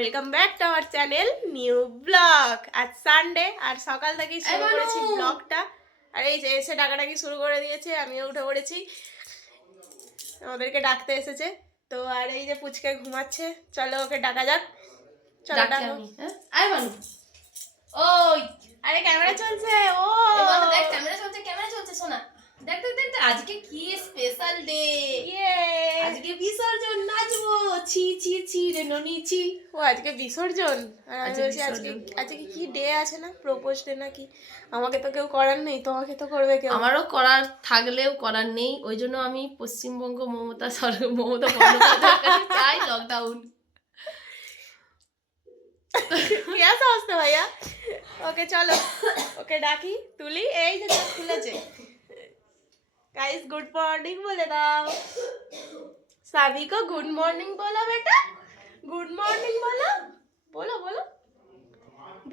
Welcome back to our channel new blog. আজ Sunday আর সকাল থেকে শুরু করেছি ব্লগটা। আর এই যে এসে ডাকাডাকি শুরু করে দিয়েছে আমিও উঠে পড়েছি। আমাদেরকে ডাকতে এসেছে। তো আর এই যে পুচকে ঘুমাচ্ছে চলো ওকে ডাকা যাক। চলো ডাকি হ্যাঁ? ওই। আরে ক্যামেরা চলছে ও দেখ ক্যামেরা চলছে ক্যামেরা চলছে শোনা। দেখ দেখ দেখ দেখ, আজকে কি স্পেশাল ডে আজকে বিসর্জন নাচবো। ছি ছি ছি রে ননি ছি। ও আজকে বিসর্জন? আর আমি আজকে বলছি আজকে আজকে কি ডে আছে না? প্রপোজ ডে নাকি? আমাকে তো কেউ করার নেই তোমাকে তো করবে কেউ। আমারও করার থাকলেও করার নেই ওই জন্য আমি পশ্চিমবঙ্গ মমতা সরকার মমতা বন্দ্যোপাধ্যায়ের চাই লকডাউন আছে অবস্থা ভাইয়া? ওকে চলো। ওকে ডাকি তুলি এই যে খুলেছে। গাইস গুড মর্নিং বলে দাও। সাবি को গুড মর্নিং বলো বেটা। গুড মর্নিং বলো। বলো বলো।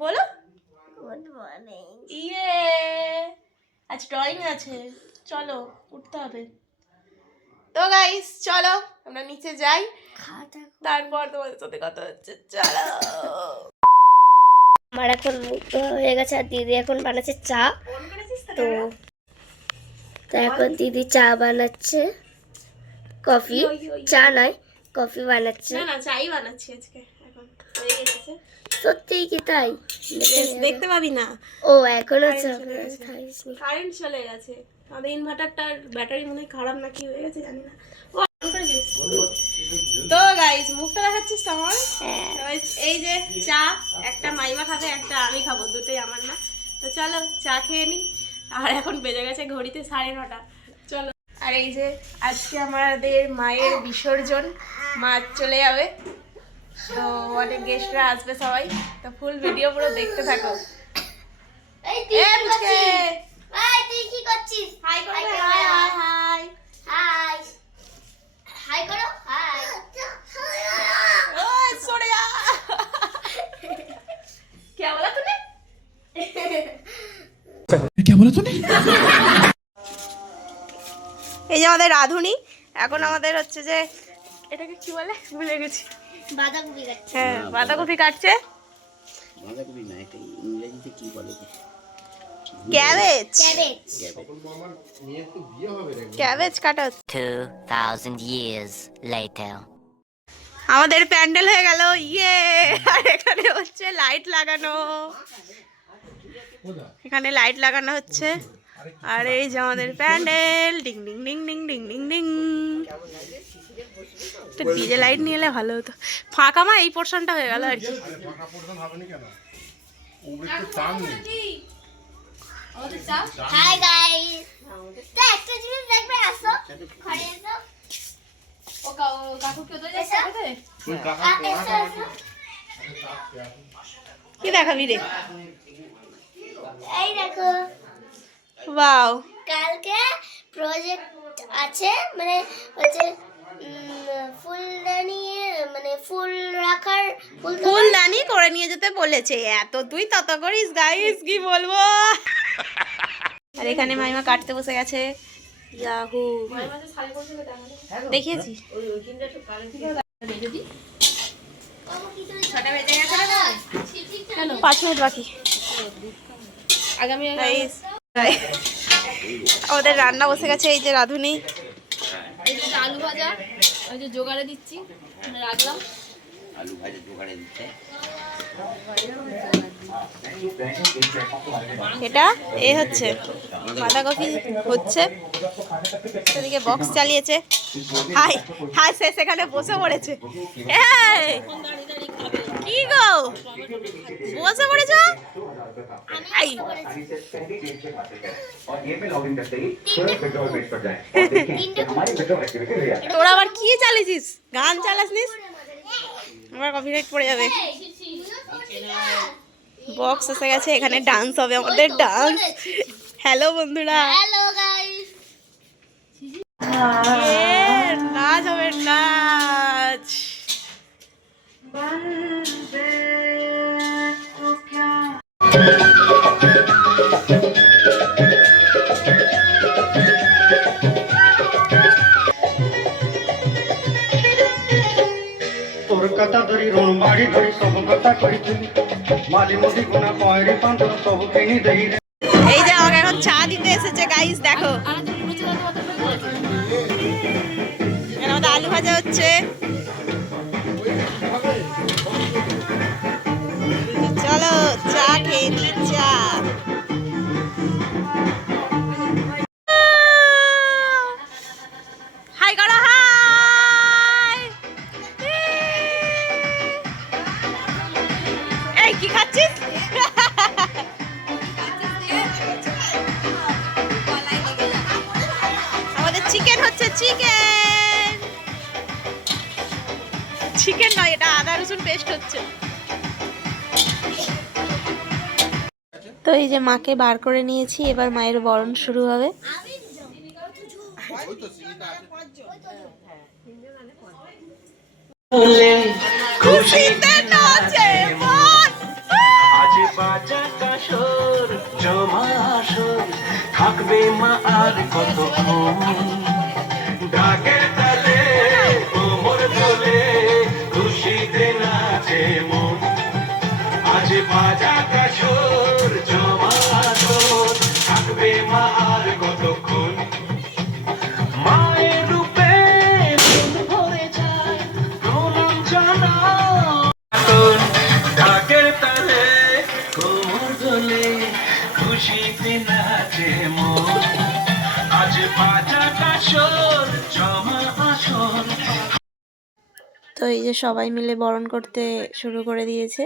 বলো। গুড মর্নিং ইয়ে আজ ড্রয়িং আছে। চলো উঠতে হবে। তো গাইস চলো আমরা নিচে যাই। তারপর তোমাদের সাথে কথা হচ্ছে। চলো। আমার এখন হয়ে গেছে আর দিদি এখন বানাচ্ছে চা। তো তো এখন দিদি চা বানাচ্ছে। কফি। চা নয় কফি বানাচ্ছে। না না চাই বানাচ্ছি আজকে। এখন হয়ে গেছে। সত্যিই কি তাই? দেখতে পাবি না। ও এখনও। খাইসনি। কারেন্ট চলে গেছে। আমাদের ইনভার্টারটার ব্যাটারি মনে হয় খারাপ না কি হয়ে গেছে জানি না। তো গাইস মুখটা দেখাচ্ছিস তো আমার হ্যাঁ এই যে চা একটা মাইমা খাবে একটা আমি খাব দুটোই আমার না। তো চলো চা খেয়ে নি। আর এখন বেজে গেছে ঘড়িতে সাড়ে নটা। চলো। আর এই যে আজকে আমাদের মায়ের বিসর্জন মা চলে যাবে। তো অনেক গেস্টরা আসবে সবাই। তো ফুল ভিডিও পুরো দেখতে থাকো। এই এ এই যে আমাদের রাধুনি এখন আমাদের হচ্ছে যে এটাকে কি বলে? ভুলে গেছি। বাঁধাকপি কাটছে। হ্যাঁ বাঁধাকপি কাটছে। বাঁধাকপি না এটা ইংরেজিতে কি বলে? ক্যাবেজ। ক্যাবেজ। ক্যাবেজ কাটা হচ্ছে। 2,000 years later. আমাদের প্যান্ডেল হয়ে গেল ইয়ে। আর এখানে হচ্ছে লাইট লাগানো। এখানে লাইট লাগানো হচ্ছে। আর এই যে আমাদের pandal ding ding ding ding ding ding ding. তো ডিজে লাইট নিয়ে এলে ভালো হতো। ফাঁকা মা এই পোর্শনটা হয়ে গেল আর কি। হাই গাইস তো একটা জিনিস দেখবে আসো ঘরে এসো। ও কাকু কি ওদের যাচ্ছে খেতে? আ, এসো এসো। কি দেখাবি রে? এই দেখো। বাও কালকে প্রজেক্ট আছে মানে হচ্ছে ফুলদানি মানে ফুল রাখার ফুল ফুলদানি করে নিয়ে যেতে বলেছে। এত তুই তত করিস গাইস কি বলব? আর এখানে মাইমা কাটতে বসে গেছে। ইয়াহু দেখিয়েছি। ছটা বেজে গেছে না? কেন পাঁচ মিনিট বাকি। আগামী আমাদের রান্না বসে গেছে এই যে রাধুনি। এই যে এটা আলু ভাজা ওই যে জোগাড়ে দিচ্ছি রাখলাম। আলু ভাজা জোগাড়ে দিচ্ছে। এটা এ হচ্ছে বাঁধাকপি হচ্ছে। সেদিকে বক্স চালিয়েছে। হাই হাই সে সেখানে বসে পড়েছে। এই, কি গো? বসে পড়েছ? তোরা আবার কি চালিয়েছিস গান চালাসনিস? আবার কপিরাইট পড়ে যাবে। বক্স এসে গেছে এখানে ডান্স হবে আমাদের ডান্স হ্যালো বন্ধুরা। হ্যালো গাইস এ, নাচ হবে নাচ। ধরি এই যে আমাকে এখন চা দিতে এসেছে গাইস দেখো। আলু ভাজা হচ্ছে। চলো। চা খেয়ে নি চা হাই! করো হাই এই, কি খাচ্ছিস? আমাদের চিকেন হচ্ছে চিকেন। চিকেন নয়, এটা আদা রসুন পেস্ট হচ্ছে। তো এই যে মাকে বার করে নিয়েছি এবার মায়ের বরণ শুরু হবে। খুশিতে নাচে আজ বাজা কাসর জমা আসর থাকবে মা আর কতক্ষণ ঢাকের যে সবাই মিলে বরণ করতে শুরু করে দিয়েছে।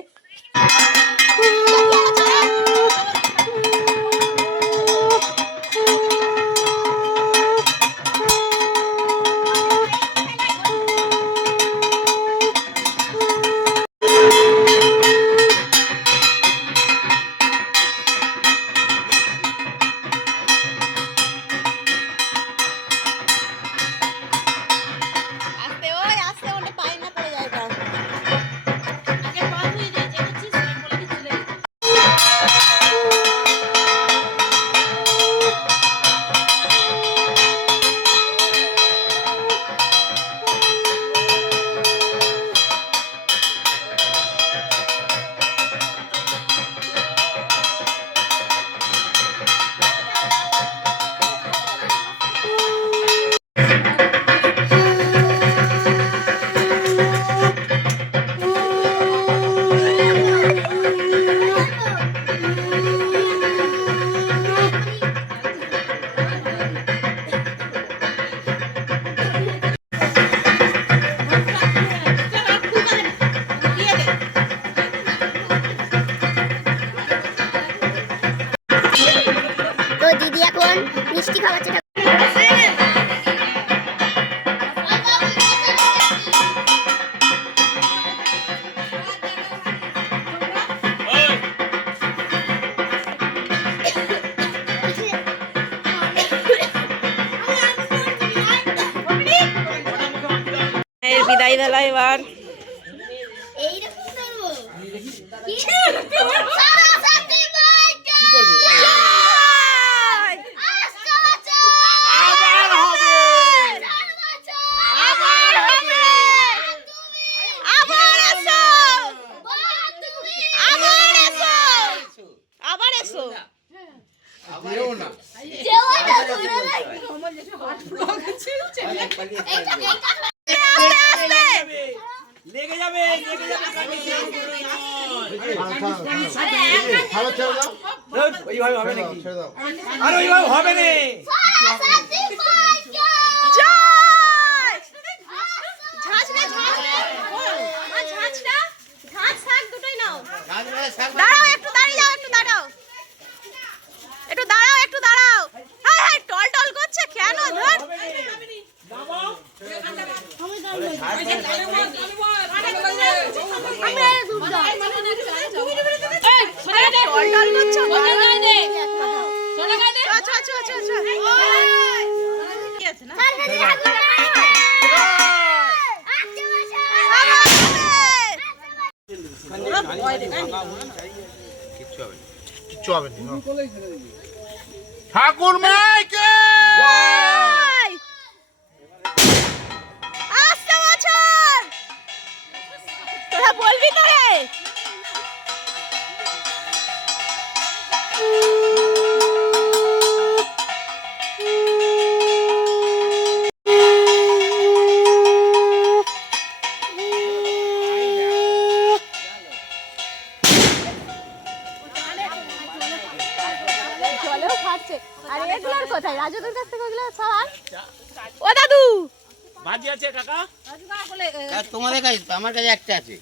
বিদায় বেলা এবার এইরকম কিচ্ছু হবে না ঠাকুর মাইকে! বলবি তো রে। আমার কাছে একটা আছে।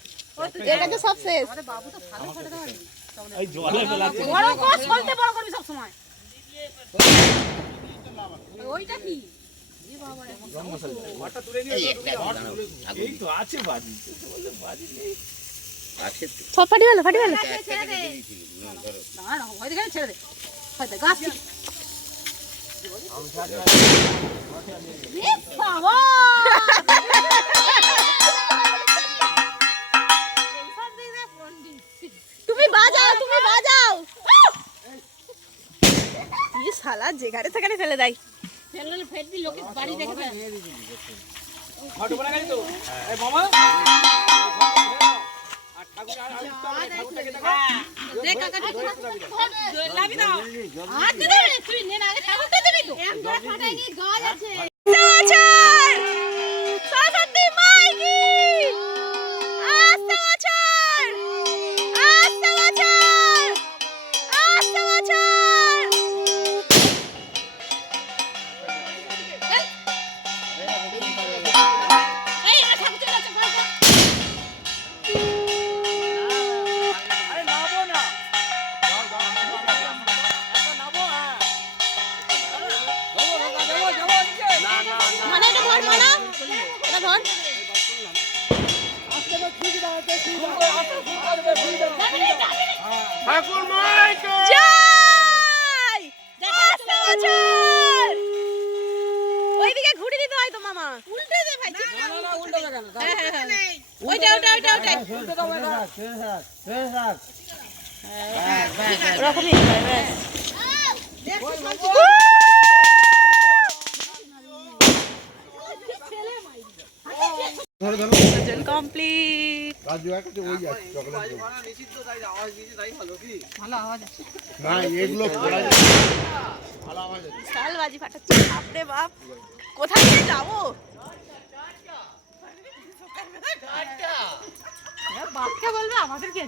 এর কাছে সব শেষ। এই জলে ফেলাচ্ছে। বড় কর সলতে বড় করবি সব সময় ওইটা কি? এই তো তো সব ফাটি গেল ফাটি গেল একটা থেকে দিয়ে যেখানে সেখানে ফেলে দেয়। ফটো বলে গেছি তো। এই মামা ঠাকুর মাইকে জয়! আজ সমাচার ওইদিকে ঘুরে দিতে হয় তো মামা। উল্টে দে ভাই না না না উল্টো কেন? ওইটা ওইটা ওইটা ওইটা উল্টো দাও এটা ওরকমই ব্যাস কমপ্লিট কোথায় যাব? বাপকে বলবে আমাদের কে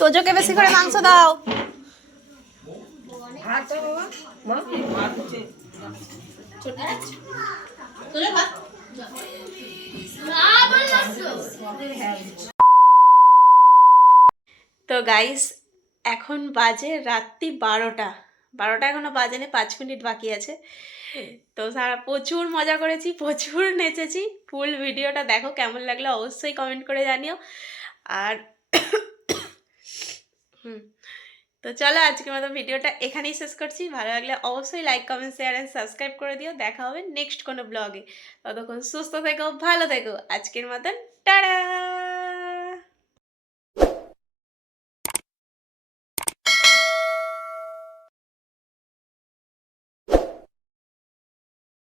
তোজোকে বেশি করে মাংস দাও। তো গাইস এখন বাজে রাত্রি বারোটা। বারোটা এখনও বাজেনি, পাঁচ মিনিট বাকি আছে। তো সারা প্রচুর মজা করেছি, প্রচুর নেচেছি। ফুল ভিডিওটা দেখো কেমন লাগল, অবশ্যই কমেন্ট করে জানিও। আর হুম। তো চলো, আজকের মতো ভিডিওটা এখানেই শেষ করছি। ভালো লাগলে অবশ্যই like comment share and subscribe করে দিও। দেখা হবে নেক্সট কোনো ব্লগে ততক্ষণ সুস্থ থেকো, ভালো থেকো। আজকের মতন, টাটা!